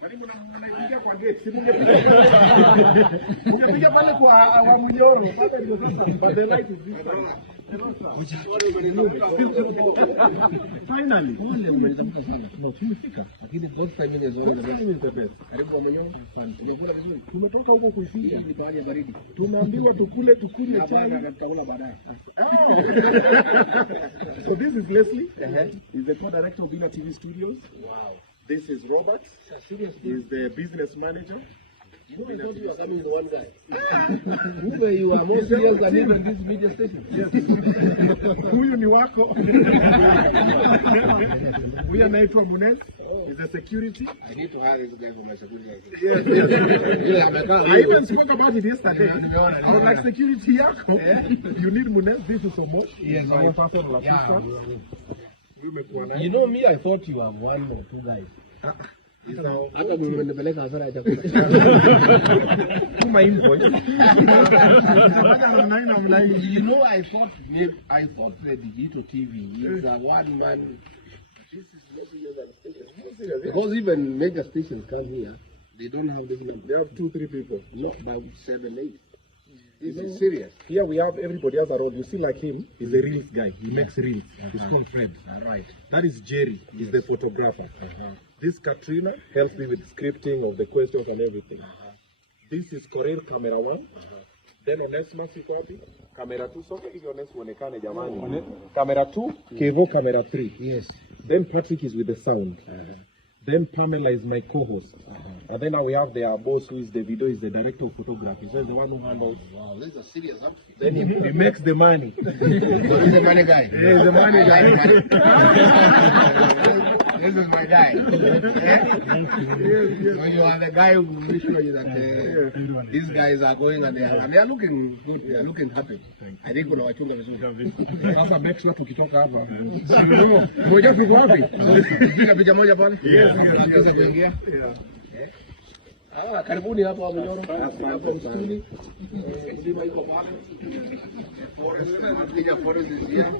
Karibu na mnaingia kwa gate. Si mungepiga pale kwa Munyoro. Pale ndio sasa. But the light is this side. Finally. Ole umelitamka sana. No, tumefika. Lakini those 5 minutes is the best. Karibu kwa Munyoro. Unakula vizuri. Tumetoka huko kuifika. Ni kwa hali ya baridi. Tunaambiwa tukunywe chai na tutakula baadaye. So this is Leslie. He's the co-director of Villa TV Studios. Wow. This is Robert. He's the business manager. You know you are coming to one guy. You are more serious than even this media station. Yes. Huyu ni wako. Huyu anaitwa Munez. He's a security. I need to hire this guy for my security. Yes. I even spoke about it yesterday. I was like, security yako. You need Munez. This is Omo. Yes, my personal assistant. You know me, I thought you were 1 or 2 guys. Hata mmenipeleka hasara ya chakula. Tuma invoice. You know, I thought the digital TV is a one-man. This is not serious. Because even major stations come here, they don't have this number. They have 2-3 people. Not about 7-8. This is serious. Here we have everybody else around. You see, like him, he's a reels guy. He makes reels. He's called Fred. Right. That is Jerry. He's the photographer. This Katrina helps me with scripting of the questions and everything. This is Korir, camera 1. Then Onesmus is copy. Camera 2. So if Onesmus jamani. Camera 2. Kevo, camera 3. Yes. Then Patrick is with the sound. Then Pamela is my co-host. And then now we have their boss, who is the video, is the director of photography. So he's the one who handles. Wow, this is a serious outfit. Then he makes the money. He's the money guy. Yeah, he's the money guy. This is my guy. So you are the guy who will show you that these guys are going and they are looking good. They are looking happy. I think kuna wachunga vizuri. Sasa make sure tukitoka hapa. Ngoja tuko wapi? Piga picha moja pale. Yes. Kuingia. Karibuni hapo Munyoro. Hapo msituni. Sima iko pale. Forest is here.